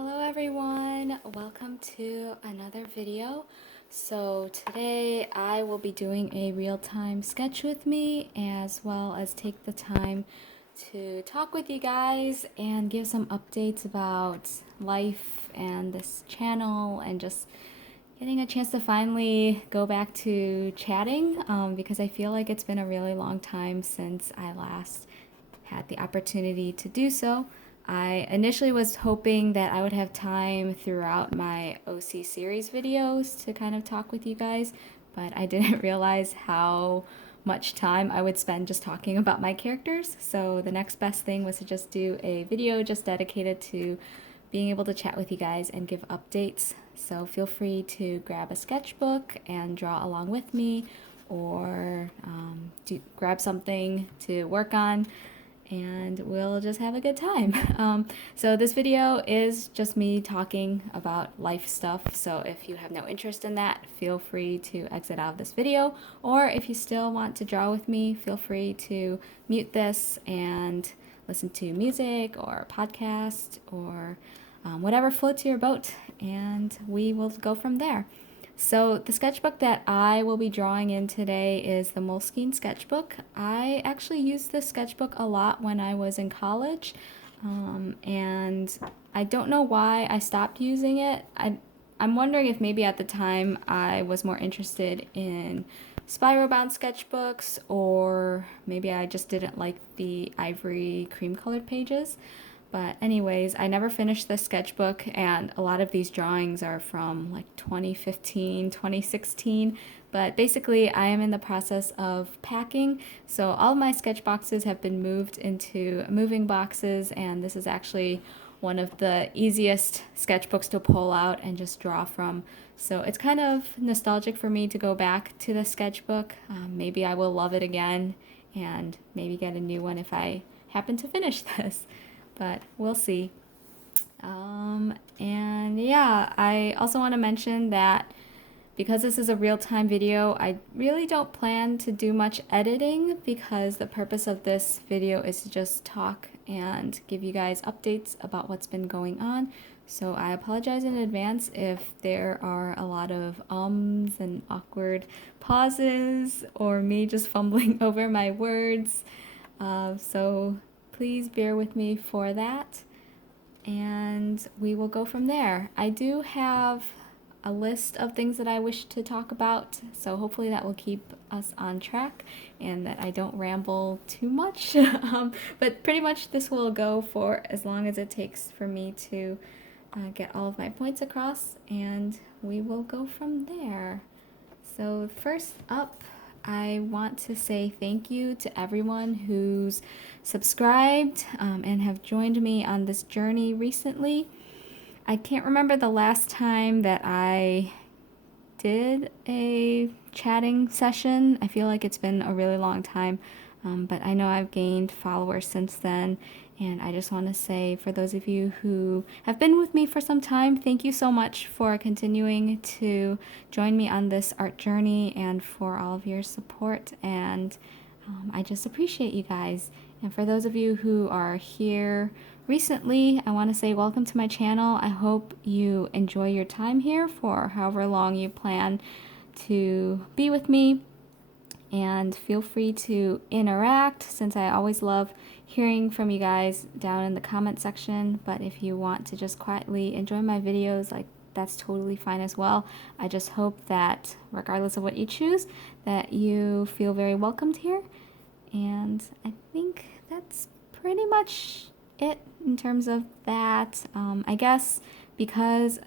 Hello everyone, welcome to another video. So today I will be doing a real-time sketch with me, as well as take the time to talk with you guys and give some updates about life and this channel, and just getting a chance to finally go back to chatting, because I feel like it's been a really long time since I last had the opportunity to do so. I initially was hoping that I would have time throughout my OC series videos to kind of talk with you guys, but I didn't realize how much time I would spend just talking about my characters. So the next best thing was to just do a video just dedicated to being able to chat with you guys and give updates. So feel free to grab a sketchbook and draw along with me, or grab something to work on, and we'll just have a good time. So this video is just me talking about life stuff, so if you have no interest in that, feel free to exit out of this video, or if you still want to draw with me, feel free to mute this and listen to music or podcast or whatever floats your boat, and we will go from there. So the sketchbook that I will be drawing in today is the Moleskine Sketchbook. I actually used this sketchbook a lot when I was in college, and I don't know why I stopped using it. I'm wondering if maybe at the time I was more interested in spiral bound sketchbooks, or maybe I just didn't like the ivory cream colored pages. But anyways, I never finished this sketchbook, and a lot of these drawings are from like 2015, 2016. But basically, I am in the process of packing, so all of my sketch boxes have been moved into moving boxes, and this is actually one of the easiest sketchbooks to pull out and just draw from. So it's kind of nostalgic for me to go back to the sketchbook. Maybe I will love it again, and maybe get a new one if I happen to finish this. But we'll see. And yeah, I also want to mention that because this is a real-time video, I really don't plan to do much editing, because the purpose of this video is to just talk and give you guys updates about what's been going on. So I apologize in advance if there are a lot of ums and awkward pauses, or me just fumbling over my words. So please bear with me for that, and we will go from there. I do have a list of things that I wish to talk about, so hopefully that will keep us on track and that I don't ramble too much. But pretty much this will go for as long as it takes for me to get all of my points across, and we will go from there. So first up, I want to say thank you to everyone who's subscribed and have joined me on this journey recently. I can't remember the last time that I did a chatting session. I feel like it's been a really long time, but I know I've gained followers since then. And I just want to say, for those of you who have been with me for some time, thank you so much for continuing to join me on this art journey, and for all of your support. And I just appreciate you guys. And for those of you who are here recently, I want to say welcome to my channel. I hope you enjoy your time here for however long you plan to be with me. And feel free to interact, since I always love hearing from you guys down in the comment section. But if you want to just quietly enjoy my videos, like, that's totally fine as well. I just hope that regardless of what you choose, that you feel very welcomed here. And I think that's pretty much it in terms of that. I guess because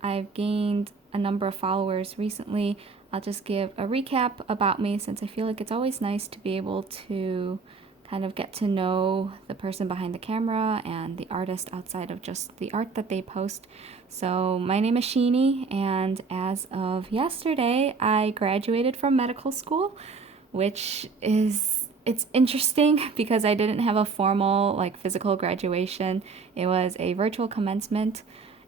I've gained a number of followers recently, I'll just give a recap about me, since I feel like it's always nice to be able to kind of get to know the person behind the camera and the artist outside of just the art that they post. So my name is Sheeny, and as of yesterday, I graduated from medical school, which is, it's interesting because I didn't have a formal, like, physical graduation. It was a virtual commencement,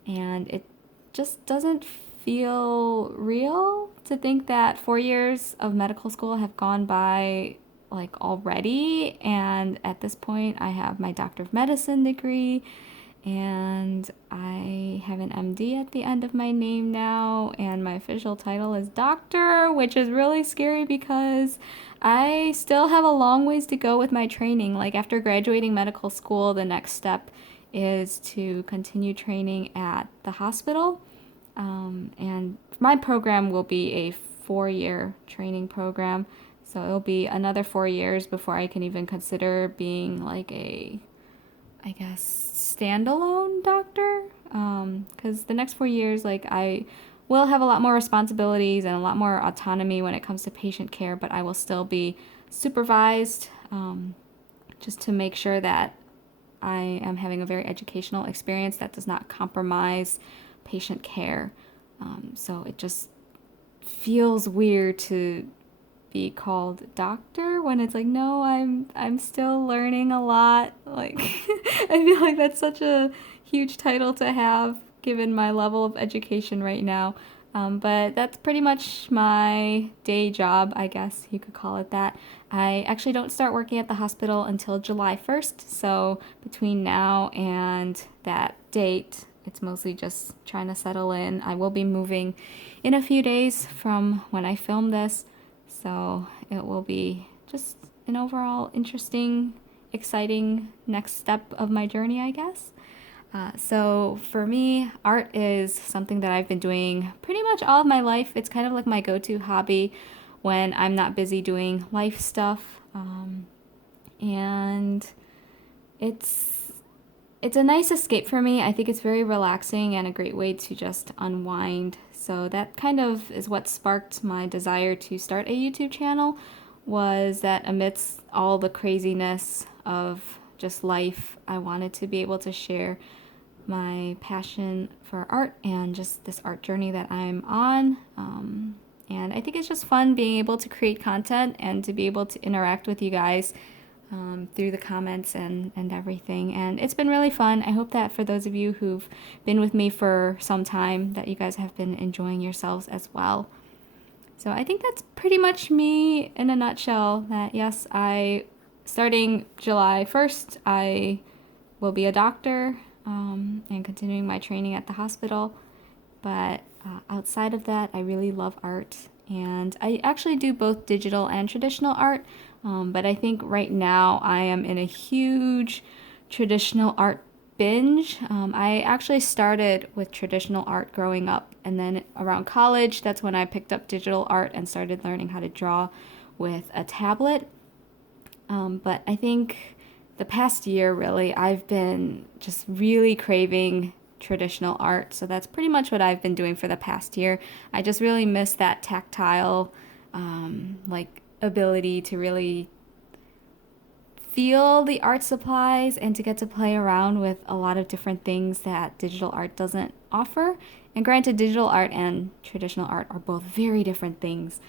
and it just doesn't feel real to think that 4 years of medical school have gone by, like, already. And at this point, I have my Doctor of Medicine degree, and I I have an MD at the end of my name now, and my official title is doctor, which is really scary because I still have a long ways to go with my training. Like after graduating medical school, the next step is to continue training at the hospital. And my program will be a 4-year training program. So it'll be another 4 years before I can even consider being like a, I guess, standalone doctor. Because the next 4 years, like I will have a lot more responsibilities and a lot more autonomy when it comes to patient care, but I will still be supervised, just to make sure that I am having a very educational experience that does not compromise patient care. So it just feels weird to be called doctor when it's like, no, I'm still learning a lot. Like I feel like that's such a huge title to have given my level of education right now. But that's pretty much my day job, I guess you could call it that. I actually don't start working at the hospital until July 1st, so between now and that date, it's mostly just trying to settle in. I will be moving in a few days from when I film this, so it will be just an overall interesting, exciting next step of my journey, I guess. So for me, art is something that I've been doing pretty much all of my life. It's kind of like my go-to hobby when I'm not busy doing life stuff. And it's a nice escape for me. I think it's very relaxing and a great way to just unwind. So that kind of is what sparked my desire to start a YouTube channel, was that amidst all the craziness of just life, I wanted to be able to share my passion for art and just this art journey that I'm on. And I think it's just fun being able to create content and to be able to interact with you guys through the comments and everything. And it's been really fun. I hope that for those of you who've been with me for some time, that you guys have been enjoying yourselves as well. So I think that's pretty much me in a nutshell, that yes, starting July 1st, I will be a doctor and continuing my training at the hospital. But outside of that, I really love art. And I actually do both digital and traditional art. But I think right now I am in a huge traditional art binge. I actually started with traditional art growing up, and then around college, that's when I picked up digital art and started learning how to draw with a tablet. But I think the past year, really, I've been just really craving traditional art. So that's pretty much what I've been doing for the past year. I just really miss that tactile, ability to really feel the art supplies and to get to play around with a lot of different things that digital art doesn't offer. And granted, digital art and traditional art are both very different things.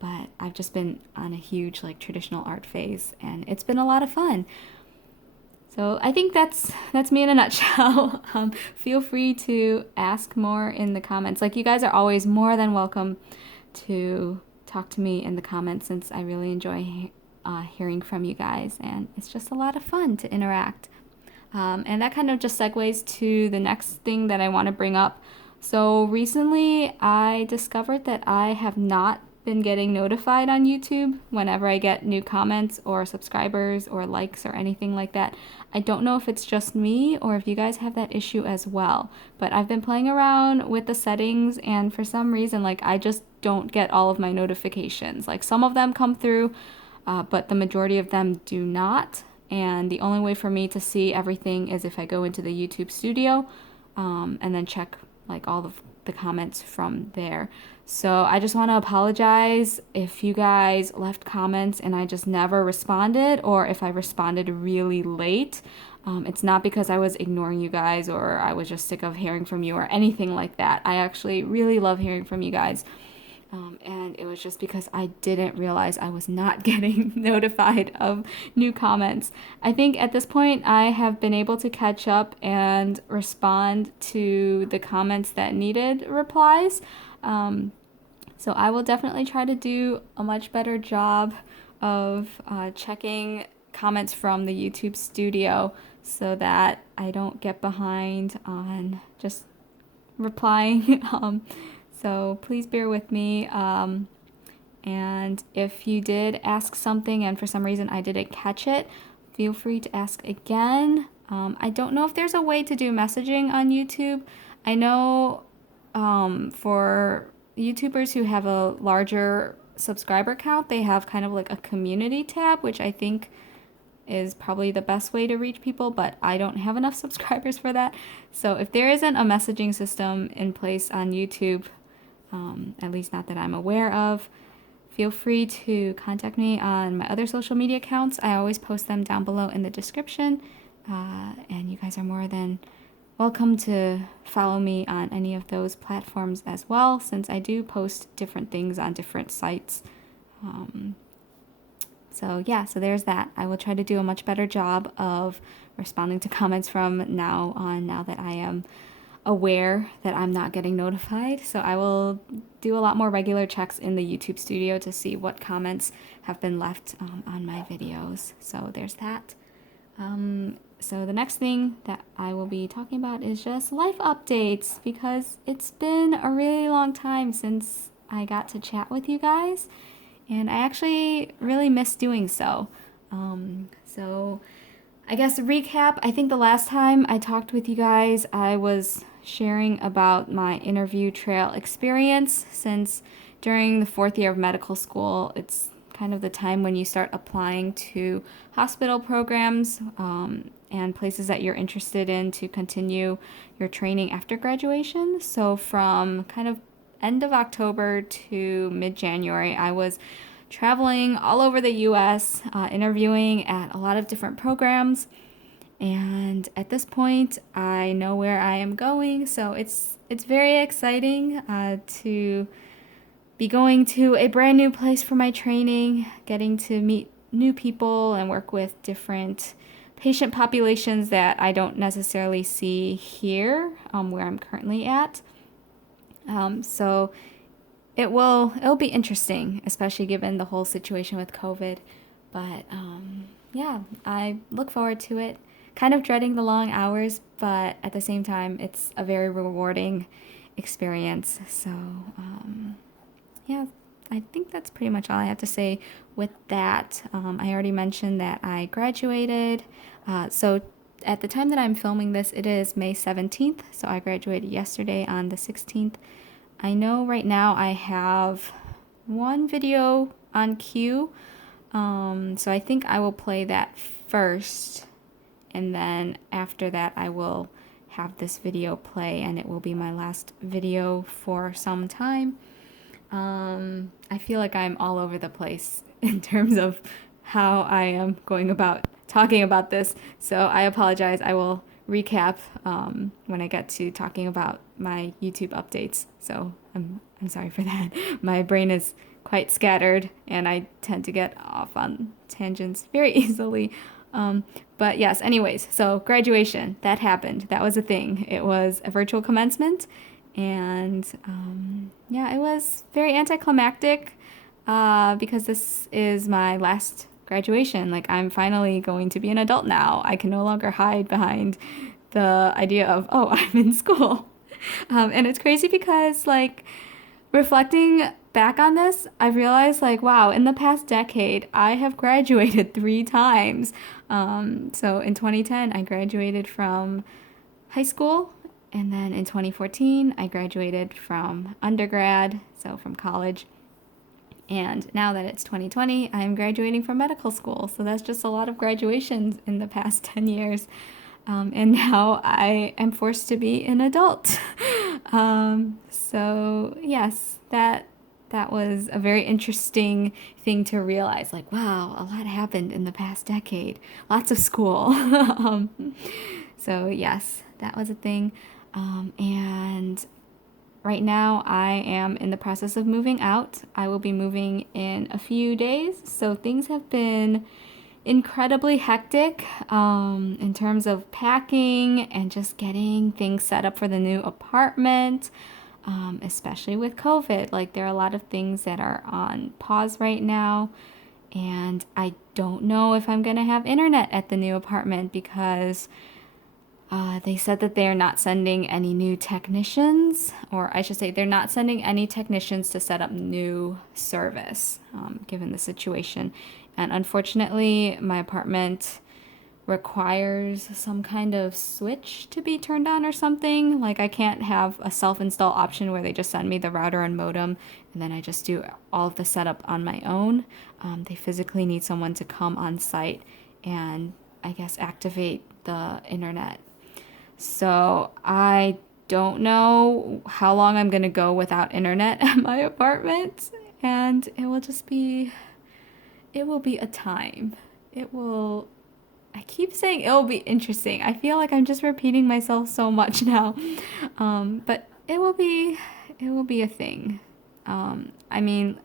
But I've just been on a huge traditional art phase, and it's been a lot of fun. So I think that's me in a nutshell. Feel free to ask more in the comments. You guys are always more than welcome to talk to me in the comments, since I really enjoy hearing from you guys, and it's just a lot of fun to interact. And that kind of just segues to the next thing that I want to bring up. So recently I discovered that I have not been getting notified on YouTube whenever I get new comments or subscribers or likes or anything like that. I don't know if it's just me or if you guys have that issue as well, but I've been playing around with the settings, and for some reason I just don't get all of my notifications. Some of them come through, but the majority of them do not. And the only way for me to see everything is if I go into the YouTube studio and then check all of the comments from there. So I just want to apologize if you guys left comments and I just never responded, or if I responded really late. It's not because I was ignoring you guys or I was just sick of hearing from you or anything like that. I actually really love hearing from you guys. And it was just because I didn't realize I was not getting notified of new comments. I think at this point I have been able to catch up and respond to the comments that needed replies. So I will definitely try to do a much better job of checking comments from the YouTube studio so that I don't get behind on just replying. So please bear with me. And if you did ask something and for some reason I didn't catch it, feel free to ask again. I don't know if there's a way to do messaging on YouTube. I know for YouTubers who have a larger subscriber count, they have kind of like a community tab, which I think is probably the best way to reach people, but I don't have enough subscribers for that. So if there isn't a messaging system in place on YouTube, at least not that I'm aware of, feel free to contact me on my other social media accounts. I always post them down below in the description, and you guys are more than welcome to follow me on any of those platforms as well, since I do post different things on different sites. So there's that. I will try to do a much better job of responding to comments from now on, now that I am aware that I'm not getting notified. So I will do a lot more regular checks in the YouTube studio to see what comments have been left on my videos. So there's that. So the next thing that I will be talking about is just life updates, because it's been a really long time since I got to chat with you guys, and I actually really miss doing so. So I guess to recap, I think the last time I talked with you guys, I was sharing about my interview trail experience, since during the 4th year of medical school, it's kind of the time when you start applying to hospital programs and places that you're interested in to continue your training after graduation. So from kind of end of October to mid-January, I was traveling all over the US, interviewing at a lot of different programs. And at this point, I know where I am going, so it's very exciting to be going to a brand new place for my training, getting to meet new people and work with different patient populations that I don't necessarily see here, where I'm currently at. So it'll be interesting, especially given the whole situation with COVID. But I look forward to it. Kind of dreading the long hours, but at the same time, it's a very rewarding experience. So I think that's pretty much all I have to say with that. I already mentioned that I graduated. So at the time that I'm filming this, it is May 17th. So I graduated yesterday on the 16th. I know right now I have one video on queue. So I think I will play that first. And then after that, I will have this video play, and it will be my last video for some time. I feel like I'm all over the place in terms of how I am going about talking about this. So I apologize. I will recap when I get to talking about my YouTube updates. So I'm sorry for that. My brain is quite scattered, and I tend to get off on tangents very easily. But yes, anyways, so graduation, that happened. That was a thing. It was a virtual commencement, and it was very anticlimactic because this is my last graduation. Like, I'm finally going to be an adult now. I can no longer hide behind the idea of, oh, I'm in school. And it's crazy because, like, reflecting back on this, I've realized, like, wow, in the past decade, I have graduated 3 times. So in 2010, I graduated from high school, and then in 2014, I graduated from undergrad, so from college. And now that it's 2020, I'm graduating from medical school. So that's just a lot of graduations in the past 10 years. And now I am forced to be an adult. So yes, that was a very interesting thing to realize. Like, wow, a lot happened in the past decade. Lots of school. So yes, that was a thing. And right now I am in the process of moving out. I will be moving in a few days. So things have been incredibly hectic in terms of packing and just getting things set up for the new apartment, especially with COVID. Like, there are a lot of things that are on pause right now, And I don't know if I'm going to have internet at the new apartment because they said that they're not sending any new technicians, or I should say, they're not sending any technicians to set up new service, given the situation. And unfortunately, my apartment requires some kind of switch to be turned on or something. Like, I can't have a self-install option where they just send me the router and modem and then I just do all of the setup on my own. They physically need someone to come on site and, I guess, activate the internet. So I don't know how long I'm gonna go without internet at my apartment, and it will be a time. It will I keep saying it'll be interesting. I feel like I'm just repeating myself so much now. But it will be a thing. I mean,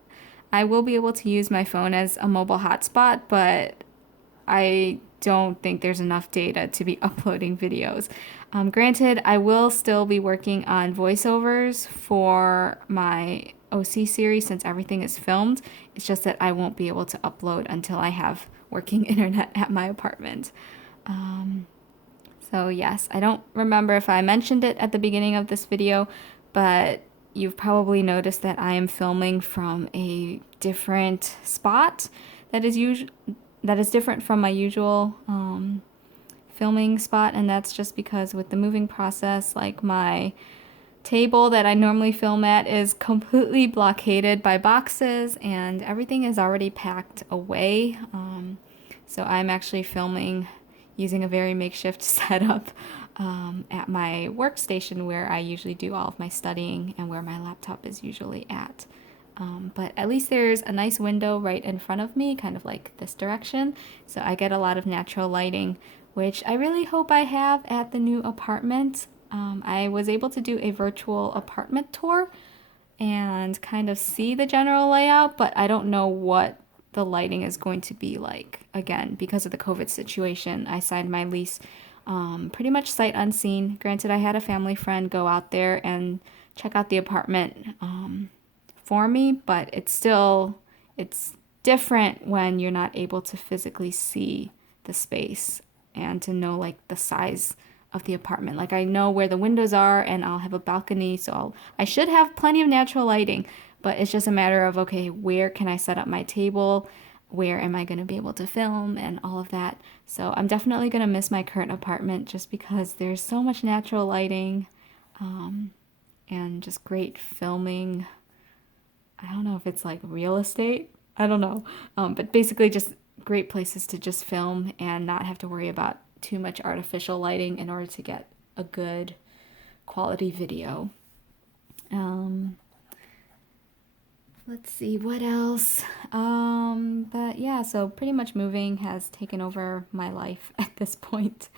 I will be able to use my phone as a mobile hotspot, but I don't think there's enough data to be uploading videos. Granted, I will still be working on voiceovers for my OC series since everything is filmed. It's just that I won't be able to upload until I have working internet at my apartment. Um, so yes, I don't remember if I mentioned it at the beginning of this video, but you've probably noticed that I am filming from a different spot that is that is different from my usual filming spot, and that's just because with the moving process, like my table that I normally film at is completely blockaded by boxes and everything is already packed away. So I'm actually filming using a very makeshift setup at my workstation where I usually do all of my studying and where my laptop is usually at. But at least there's a nice window right in front of me, kind of like this direction. So I get a lot of natural lighting, which I really hope I have at the new apartment. I was able to do a virtual apartment tour and kind of see the general layout, but I don't know what the lighting is going to be like. Again, because of the COVID situation, I signed my lease pretty much sight unseen. Granted, I had a family friend go out there and check out the apartment for me, but it's different when you're not able to physically see the space and to know like the size of the apartment. Like I know where the windows are and I'll have a balcony, so I should have plenty of natural lighting, but it's just a matter of okay, where can I set up my table? Where am I going to be able to film and all of that? So I'm definitely going to miss my current apartment just because there's so much natural lighting and just great filming. I don't know if it's like real estate. I don't know. But basically just great places to just film and not have to worry about too much artificial lighting in order to get a good quality video. Let's see what else. But yeah, so pretty much moving has taken over my life at this point.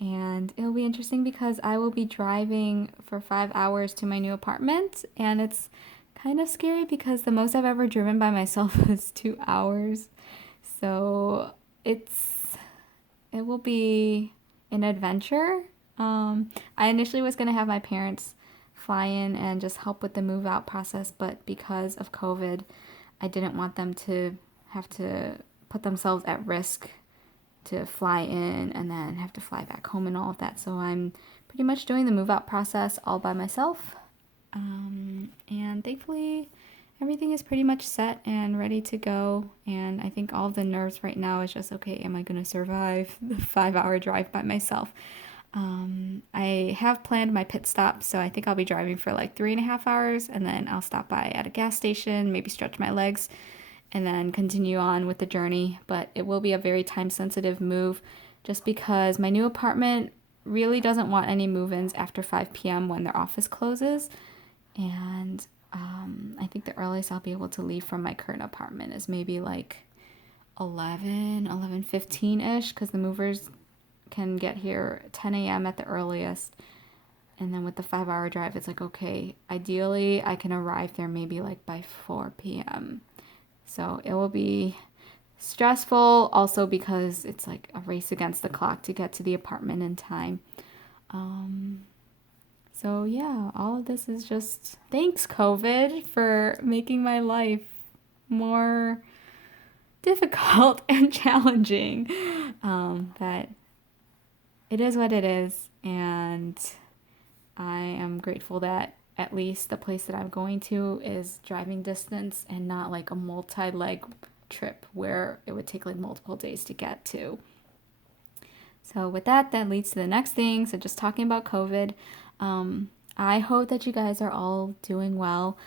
And it'll be interesting because I will be driving for 5 hours to my new apartment, and it's kind of scary because the most I've ever driven by myself is 2 hours. So it will be an adventure. I initially was going to have my parents fly in and just help with the move out process, but because of COVID, I didn't want them to have to put themselves at risk to fly in and then have to fly back home and all of that. So I'm pretty much doing the move out process all by myself. And thankfully, everything is pretty much set and ready to go. And I think all of the nerves right now is just, okay, am I going to survive the 5-hour drive by myself? I have planned my pit stop, so I think I'll be driving for like 3.5 hours, and then I'll stop by at a gas station, maybe stretch my legs, and then continue on with the journey. But it will be a very time-sensitive move just because my new apartment really doesn't want any move-ins after 5 p.m. when their office closes. And I think the earliest I'll be able to leave from my current apartment is maybe like 11:15-ish, because the movers can get here 10 a.m. at the earliest. And then with the 5-hour drive, it's like, okay, ideally I can arrive there maybe like by 4 p.m. So it will be stressful also because it's like a race against the clock to get to the apartment in time. So yeah, all of this is just thanks COVID for making my life more difficult and challenging. But it is what it is, and I am grateful that at least the place that I'm going to is driving distance and not like a multi-leg trip where it would take like multiple days to get to. So with that leads to the next thing. So just talking about COVID, I hope that you guys are all doing well.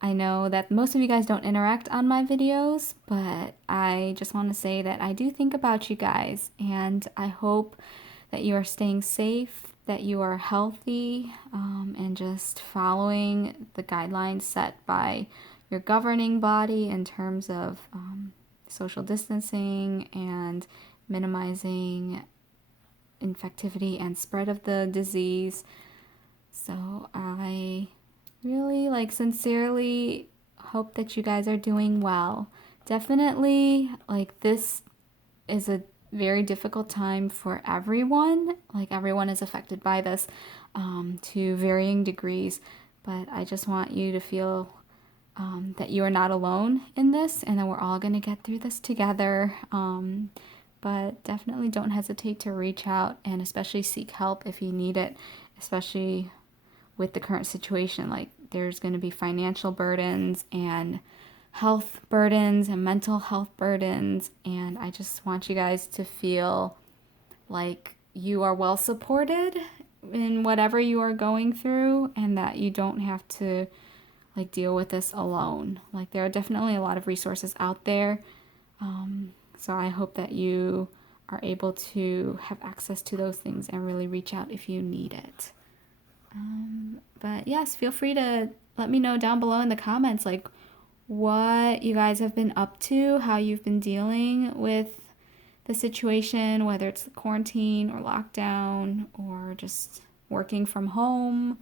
I know that most of you guys don't interact on my videos, but I just want to say that I do think about you guys, and I hope that you are staying safe, that you are healthy, and just following the guidelines set by your governing body in terms of social distancing and minimizing infectivity and spread of the disease. So I really sincerely hope that you guys are doing well. Definitely, this is a very difficult time for everyone. Everyone is affected by this to varying degrees, but I just want you to feel that you are not alone in this, and that we're all going to get through this together. But definitely don't hesitate to reach out, and especially seek help if you need it, especially with the current situation. There's going to be financial burdens and health burdens and mental health burdens, and I just want you guys to feel like you are well supported in whatever you are going through, and that you don't have to deal with this alone. There are definitely a lot of resources out there, so I hope that you are able to have access to those things and really reach out if you need it. But yes, feel free to let me know down below in the comments what you guys have been up to, how you've been dealing with the situation, whether it's the quarantine or lockdown or just working from home.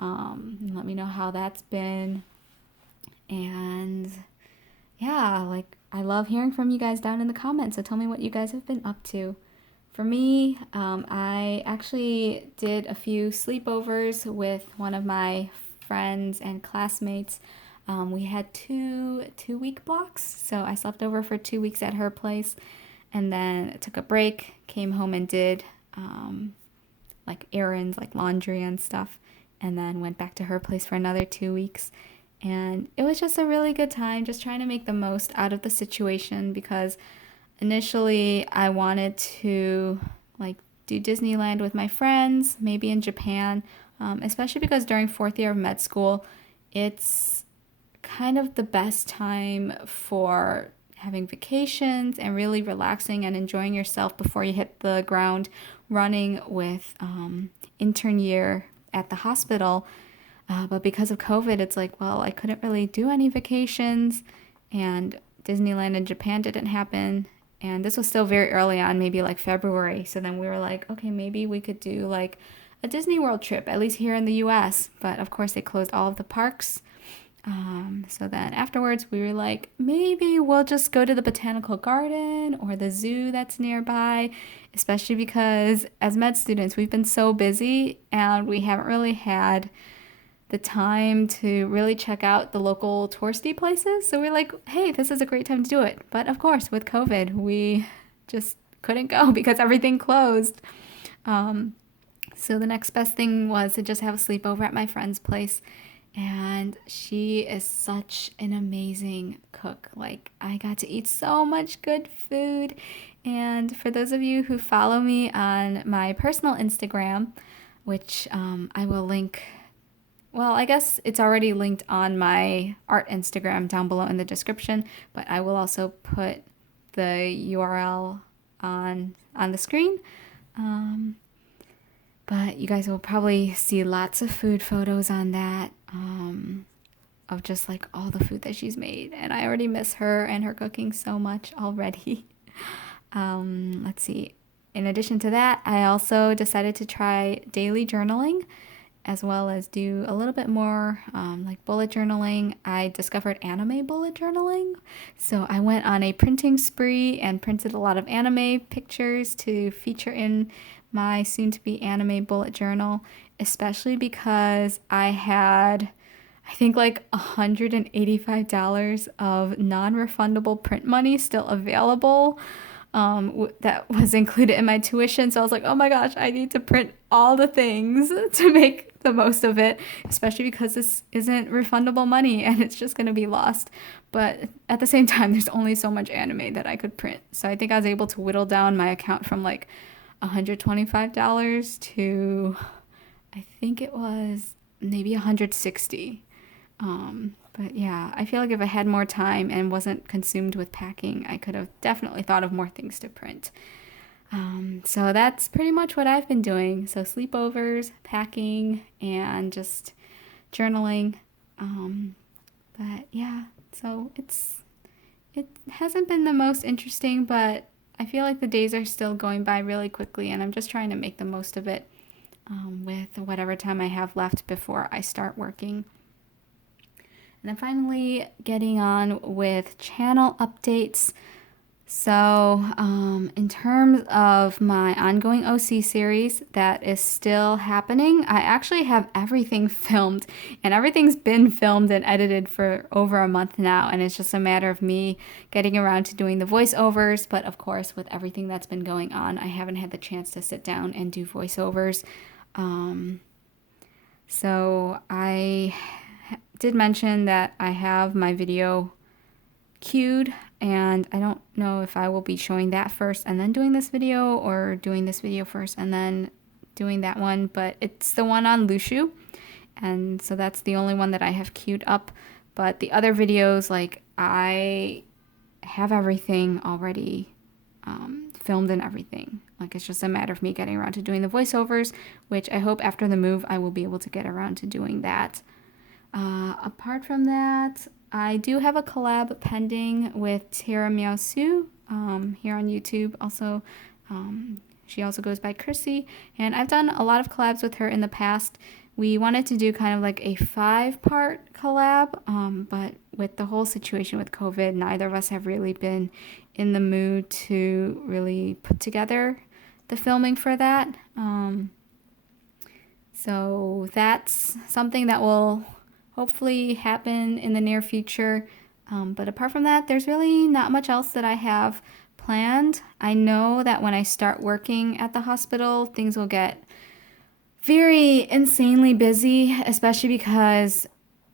Let me know how that's been. And yeah, I love hearing from you guys down in the comments, so tell me what you guys have been up to. For me, I actually did a few sleepovers with one of my friends and classmates. We had two-week blocks, so I slept over for 2 weeks at her place, and then took a break, came home and did errands, laundry and stuff, and then went back to her place for another 2 weeks. And it was just a really good time, just trying to make the most out of the situation, because initially I wanted to do Disneyland with my friends, maybe in Japan, especially because during 4th year of med school, it's kind of the best time for having vacations and really relaxing and enjoying yourself before you hit the ground running with intern year at the hospital. But because of COVID, it's I couldn't really do any vacations, and Disneyland in Japan didn't happen. And this was still very early on, maybe February. So then we were okay, maybe we could do a Disney World trip, at least here in the US. But of course, they closed all of the parks. So then afterwards, we were maybe we'll just go to the botanical garden or the zoo that's nearby, especially because as med students, we've been so busy and we haven't really had the time to really check out the local touristy places. So we're hey, this is a great time to do it. But of course, with COVID, we just couldn't go because everything closed. So the next best thing was to just have a sleepover at my friend's place. And she is such an amazing cook. I got to eat so much good food. And for those of you who follow me on my personal Instagram, which I will link. Well, I guess it's already linked on my art Instagram down below in the description, but I will also put the URL on the screen. But you guys will probably see lots of food photos on that, of just all the food that she's made. And I already miss her and her cooking so much already. Let's see. In addition to that, I also decided to try daily journaling, as well as do a little bit more bullet journaling. I discovered anime bullet journaling. So I went on a printing spree and printed a lot of anime pictures to feature in my soon-to-be anime bullet journal, especially because I had I think like $185 of non-refundable print money still available. That was included in my tuition. So I was like, oh my gosh, I need to print all the things to make the most of it, especially because this isn't refundable money and it's just going to be lost. But at the same time, there's only so much anime that I could print. So I think I was able to whittle down my account from like $125 to, I think it was maybe 160. But yeah, I feel like if I had more time and wasn't consumed with packing, I could have definitely thought of more things to print. So that's pretty much what I've been doing. So sleepovers, packing, and just journaling. But yeah, so it hasn't been the most interesting, but I feel like the days are still going by really quickly, and I'm just trying to make the most of it with whatever time I have left before I start working. And then finally, getting on with channel updates. So, in terms of my ongoing OC series that is still happening, I actually have everything filmed, and everything's been filmed and edited for over a month now. And it's just a matter of me getting around to doing the voiceovers. But of course, with everything that's been going on, I haven't had the chance to sit down and do voiceovers. So I did mention that I have my video queued, and I don't know if I will be showing that first and then doing this video, or doing this video first and then doing that one, but it's the one on Lushu, and so that's the only one that I have queued up. But the other videos, like, I have everything already filmed and everything. Like, it's just a matter of me getting around to doing the voiceovers, which I hope after the move I will be able to get around to doing that. Apart from that, I do have a collab pending with Tara Meow Sue here on YouTube. Also, she also goes by Chrissy, and I've done a lot of collabs with her in the past. We wanted to do kind of like a 5-part collab, but with the whole situation with COVID, neither of us have really been in the mood to really put together the filming for that. So that's something that will hopefully happen in the near future. But apart from that, there's really not much else that I have planned. I know that when I start working at the hospital, things will get very insanely busy, especially because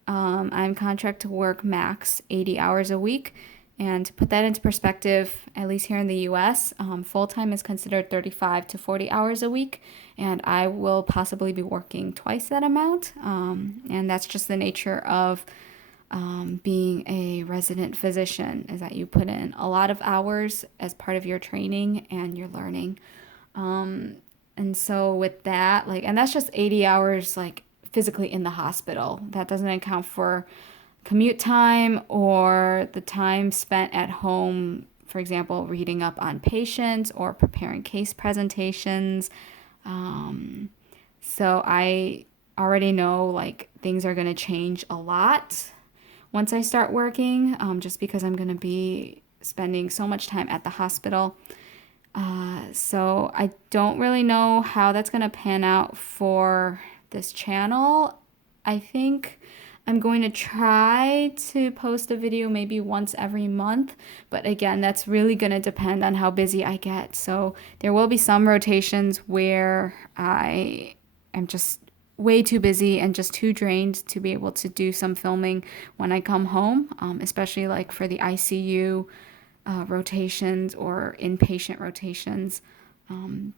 I'm contract to work max 80 hours a week. And to put that into perspective, at least here in the US, full-time is considered 35 to 40 hours a week, and I will possibly be working twice that amount. And that's just the nature of being a resident physician, is that you put in a lot of hours as part of your training and your learning. And so with that, like, and that's just 80 hours, like, physically in the hospital. That doesn't account for commute time or the time spent at home, for example, reading up on patients or preparing case presentations. So I already know, like, things are going to change a lot once I start working, just because I'm going to be spending so much time at the hospital. So I don't really know how that's going to pan out for this channel. I think I'm going to try to post a video maybe once every month, but again, that's really going to depend on how busy I get. So there will be some rotations where I am just way too busy and just too drained to be able to do some filming when I come home, especially like for the ICU rotations or inpatient rotations.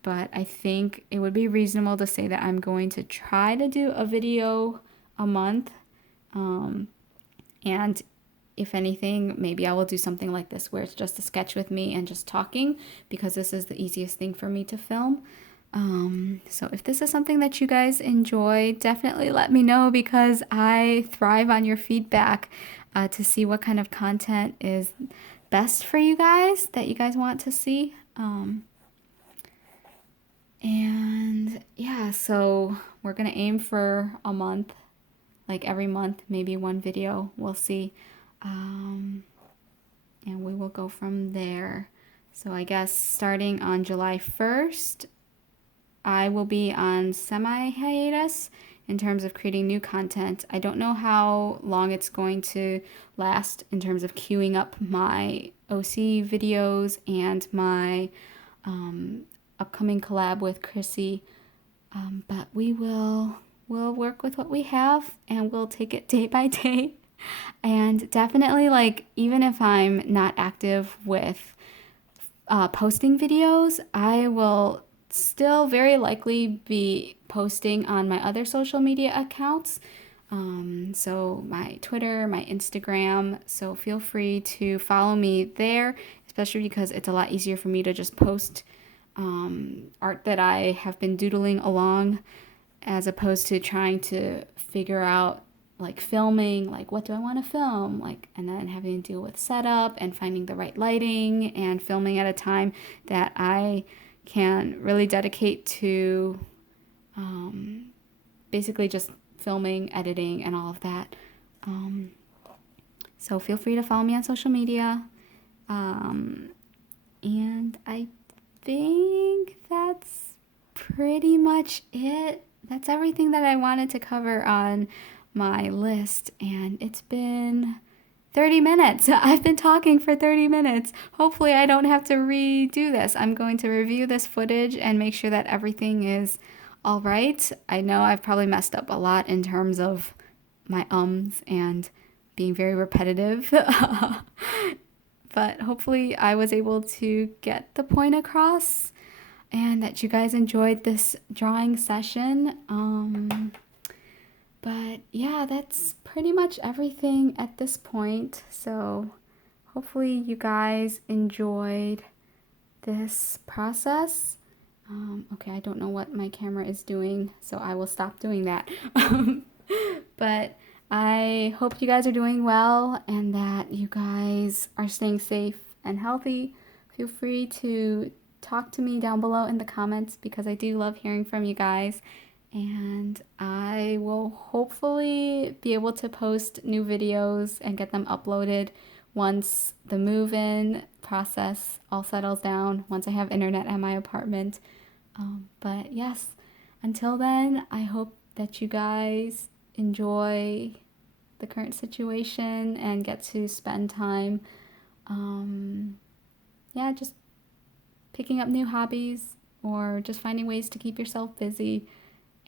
But I think it would be reasonable to say that I'm going to try to do a video a month. And if anything, maybe I will do something like this where it's just a sketch with me and just talking, because this is the easiest thing for me to film. So if this is something that you guys enjoy, definitely let me know, because I thrive on your feedback to see what kind of content is best for you guys, that you guys want to see. And yeah, so we're gonna aim for a month, like every month, maybe one video, we'll see. And we will go from there. So I guess starting on July 1st, I will be on semi-hiatus, in terms of creating new content. I don't know how long it's going to last in terms of queuing up my OC videos and my upcoming collab with Chrissy. But we'll work with what we have and we'll take it day by day. And definitely, like, even if I'm not active with posting videos, I will still very likely be posting on my other social media accounts. So my Twitter, my Instagram. So feel free to follow me there, especially because it's a lot easier for me to just post art that I have been doodling along, as opposed to trying to figure out like filming, like what do I want to film, like, and then having to deal with setup and finding the right lighting and filming at a time that I can really dedicate to basically just filming, editing, and all of that. So feel free to follow me on social media. And I think that's pretty much it. That's everything that I wanted to cover on my list, and it's been 30 minutes. I've been talking for 30 minutes. Hopefully I don't have to redo this. I'm going to review this footage and make sure that everything is all right. I know I've probably messed up a lot in terms of my ums and being very repetitive. But hopefully I was able to get the point across and that you guys enjoyed this drawing session. But yeah, that's pretty much everything at this point. So hopefully you guys enjoyed this process. Okay, I don't know what my camera is doing, so I will stop doing that. But I hope you guys are doing well and that you guys are staying safe and healthy. Feel free to talk to me down below in the comments because I do love hearing from you guys. And I will hopefully be able to post new videos and get them uploaded once the move-in process all settles down, once I have internet at my apartment. But yes, until then, I hope that you guys enjoy the current situation and get to spend time, yeah, just picking up new hobbies or just finding ways to keep yourself busy.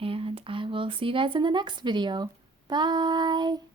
And I will see you guys in the next video. Bye!